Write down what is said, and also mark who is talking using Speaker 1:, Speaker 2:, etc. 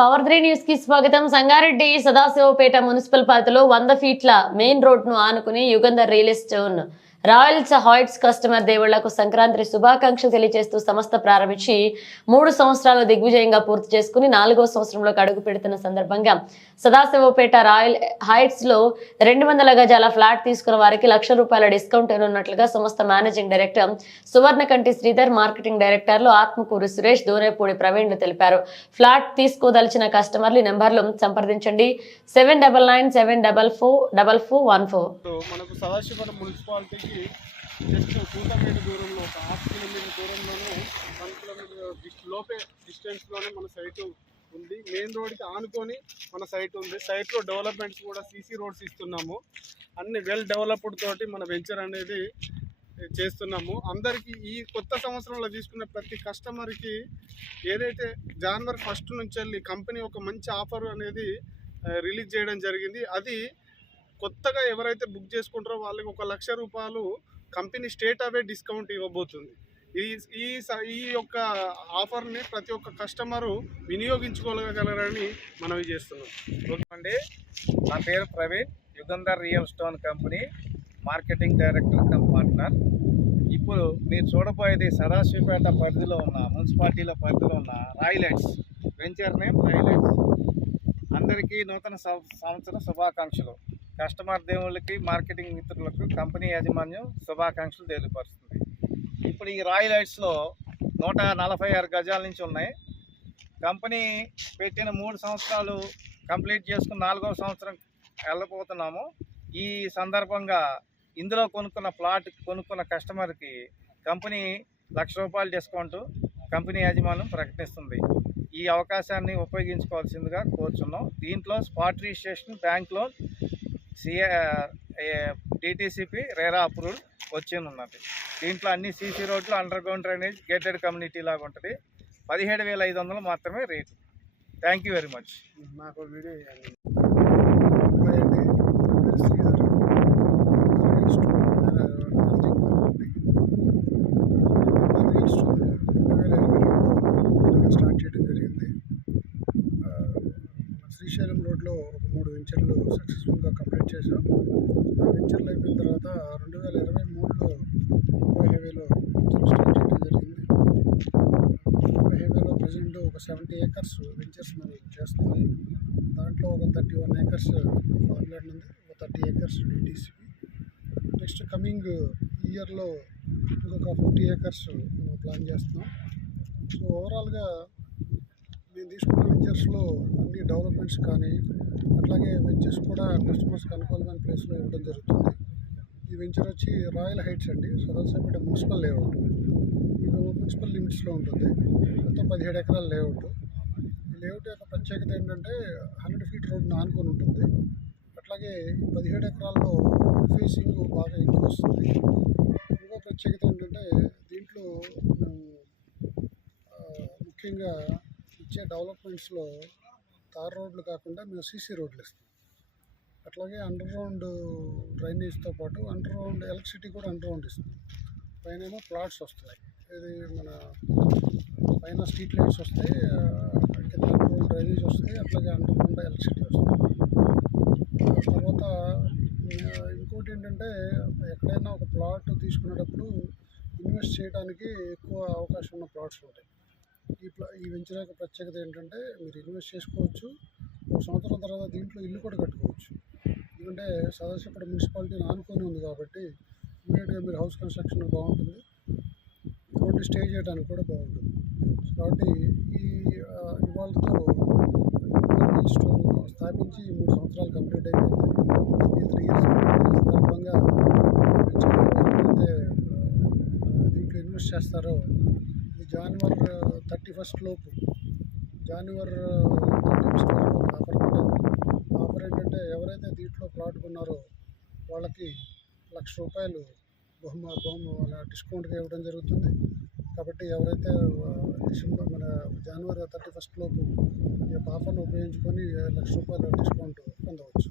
Speaker 1: Power three న్యూస్కి స్వాగతం. Sangareddy Sadasivpet municipal పరిధిలో వంద ఫీట్ల మెయిన్ రోడ్ను ఆనుకుని Yugandhar real estate royals heights customer దేవుళ్ళకు సంక్రాంతి శుభాకాంక్షలు తెలియజేస్తూ సంస్థ ప్రారంభించి మూడు సంవత్సరాలు దిగ్విజయంగా పూర్తి చేసుకుని నాలుగో సంవత్సరంలోకి అడుగు పెడుతున్న సందర్భంగా సదాశివపేట రాయల్ హైట్స్లో రెండు వందల గజాల ఫ్లాట్ తీసుకున్న వారికి లక్ష రూపాయల డిస్కౌంట్ ఇవ్వనున్నట్లుగా సంస్థ managing director Suvarnakanti Sridhar marketing డైరెక్టర్లు ఆత్మకూరు సురేష్ దూరేపూడి ప్రవీణ్లు తెలిపారు. ఫ్లాట్ తీసుకోదలిచిన కస్టమర్లు నెంబర్లు సంప్రదించండి. Seven double nine seven double four double four one four.
Speaker 2: ఇప్పుడు మున్సిపాలిటీకి జస్ట్ కూతమేడు దూరంలో ఒక హాఫ్ కిలోమీటర్ దూరంలోనే వన్ కిలోమీటర్ లోపే డిస్టెన్స్లోనే మన సైట్ ఉంది. మెయిన్ రోడ్కి ఆనుకొని మన సైట్ ఉంది. సైట్లో డెవలప్మెంట్స్ కూడా సీసీ రోడ్స్ ఇస్తున్నాము. అన్ని వెల్ డెవలప్డ్ తోటి మన వెంచర్ అనేది చేస్తున్నాము. అందరికీ ఈ కొత్త సంవత్సరంలో తీసుకున్న ప్రతి కస్టమర్కి ఏదైతే జనవరి ఫస్ట్ నుంచి వెళ్ళి కంపెనీ ఒక మంచి ఆఫర్ అనేది రిలీజ్ చేయడం జరిగింది. అది కొత్తగా ఎవరైతే బుక్ చేసుకుంటారో వాళ్ళకి ఒక లక్ష రూపాయలు కంపెనీ స్టేట్ అవే డిస్కౌంట్ ఇవ్వబోతుంది. ఈ ఈ స- ఈ యొక్క ఆఫర్ని ప్రతి ఒక్క కస్టమరు వినియోగించుకోగలరని మనవి చేస్తున్నాం.
Speaker 3: అండి నా పేరు Praveen Yugandhar real stone company marketing director cum partner. ఇప్పుడు మీరు చూడబోయేది సదాశివపేట పరిధిలో ఉన్న మున్సిపాలిటీల పరిధిలో ఉన్న రాయిలైట్స్ వెంచర్ నేమ్ రాయిలైట్స్ అందరికీ నూతన సంవత్సర శుభాకాంక్షలు. కస్టమర్ దేవుళ్ళకి మార్కెటింగ్ మిత్రులకు కంపెనీ యాజమాన్యం శుభాకాంక్షలు తెలియపరుస్తుంది. ఇప్పుడు ఈ రాయల్ హైట్స్లో నూట నలభై ఆరు గజాల నుంచి ఉన్నాయి. కంపెనీ పెట్టిన మూడు సంవత్సరాలు కంప్లీట్ చేసుకుని నాలుగో సంవత్సరం వెళ్ళబోతున్నాము. ఈ సందర్భంగా ఇందులో కొనుక్కున్న ప్లాట్ కొనుక్కున్న కస్టమర్కి కంపెనీ లక్ష రూపాయలు డిస్కౌంట్ కంపెనీ యాజమాన్యం ప్రకటిస్తుంది. ఈ అవకాశాన్ని ఉపయోగించుకోవాల్సిందిగా కోరుచున్నాం. దీంట్లో spot registration bank loan CA DTCP RERA approval వచ్చింది ఉన్నది దీంట్లో అన్ని సీసీ రోడ్లు under ground drainage gated community లాగా ఉంటుంది. పదిహేడు వేల ఐదు వందలు మాత్రమే rate. Thank you very much.
Speaker 2: నాకు వీడియో
Speaker 4: స్టార్ట్ చేయడం జరిగింది. శ్రీశైలం రోడ్లో ఒక మూడు వెంచర్లు సక్సెస్ఫుల్గా కంప్లీట్ ఆ వెంచర్లు అయిపోయిన తర్వాత రెండు వేల ఇరవై మూడులో ముంబై హైవేలో వెంచర్ స్టార్ట్ చేయడం జరిగింది. ముంబై హైవేలో ప్రజెంట్ ఒక సెవెంటీ ఏకర్స్ వెంచర్స్ మనం చేస్తుంది దాంట్లో ఒక థర్టీ వన్ ఏకర్స్ ఫార్మ్లాండ్ ఉంది. ఒక thirty acres DTC next coming ఇయర్లో ఇంకొక ఫిఫ్టీ ఏకర్స్ మనం ప్లాన్ చేస్తున్నాం. సో ఓవరాల్గా మేము తీసుకున్న వెంచర్స్లో డెవలప్మెంట్స్ కానీ అట్లాగే వెంచర్స్ కూడా కస్టమర్స్కి అనుకూలమైన ప్లేస్లో ఇవ్వడం జరుగుతుంది. ఈ వెంచర్ వచ్చి రాయల్ హైట్స్ అండి. Sadasivpet municipal layout. మీకు మున్సిపల్ లిమిట్స్లో ఉంటుంది. మొత్తం పదిహేడు ఎకరాల లేఅవుట్. ఈ లేఅవుట్ యొక్క ప్రత్యేకత ఏంటంటే హండ్రెడ్ ఫీట్ రోడ్డు ఆనుకొని ఉంటుంది. అట్లాగే పదిహేడు ఎకరాల్లో ఫేసింగ్ బాగా ఎక్కువ వస్తుంది. ఇంకో ప్రత్యేకత ఏంటంటే దీంట్లో ముఖ్యంగా ఇచ్చే డెవలప్మెంట్స్లో తార్ రోడ్లు కాకుండా మేము సీసీ రోడ్లు ఇస్తాం అట్లాగే అండర్ గ్రౌండ్ డ్రైనేజ్తో పాటు అండర్ గ్రౌండ్ ఎలక్ట్రిసిటీ కూడా అండర్ గ్రౌండ్ ఇస్తాం పైన ఏమో ప్లాట్స్ వస్తాయి ఇది మన పైన స్ట్రీట్ లైట్స్ వస్తాయి కింద అండర్ గ్రౌండ్ డ్రైనేజ్ వస్తాయి అట్లాగే అండర్ గ్రౌండ్ ఎలక్ట్రిసిటీ వస్తుంది. తర్వాత ఇంకోటి ఏంటంటే ఎక్కడైనా ఒక ప్లాట్ తీసుకునేటప్పుడు ఇన్వెస్ట్ చేయడానికి ఎక్కువ అవకాశం ఉన్న ప్లాట్స్ ఉంటాయి. ఈ ప్లా ఈ వెంచర్ యొక్క ప్రత్యేకత ఏంటంటే మీరు ఇన్వెస్ట్ చేసుకోవచ్చు. ఒక సంవత్సరం తర్వాత దీంట్లో ఇల్లు కూడా కట్టుకోవచ్చు. ఎందుకంటే సదాశివపేట మున్సిపాలిటీని ఆనుకొని ఉంది కాబట్టి ఇమీడియట్గా మీరు హౌస్ కన్స్ట్రక్షన్ బాగుంటుంది. రోడ్డు స్టే చేయడానికి కూడా బాగుంటుంది. కాబట్టి ఈ ఇవాళతో స్టోర్ స్థాపించి మూడు సంవత్సరాలు కంప్లీట్ అయిపోయింది. ఈ త్రీ ఇయర్స్ సందర్భంగా దీంట్లో ఇన్వెస్ట్ చేస్తారో జనవరి థర్టీ ఫస్ట్ లోపు. జనవరి థర్టీ ఫస్ట్ వరకు ఆఫర్ ఆఫర్ ఏంటంటే ఎవరైతే దీంట్లో ప్లాట్ కొన్నారో వాళ్ళకి లక్ష రూపాయలు బహుమ బహుమ వాళ్ళ డిస్కౌంట్గా ఇవ్వడం జరుగుతుంది. కాబట్టి ఎవరైతే డిసెంబర్ మన జనవరి థర్టీ ఫస్ట్ లోపు ఈ యొక్క ఆఫర్ను ఉపయోగించుకొని లక్ష రూపాయల డిస్కౌంట్ పొందవచ్చు.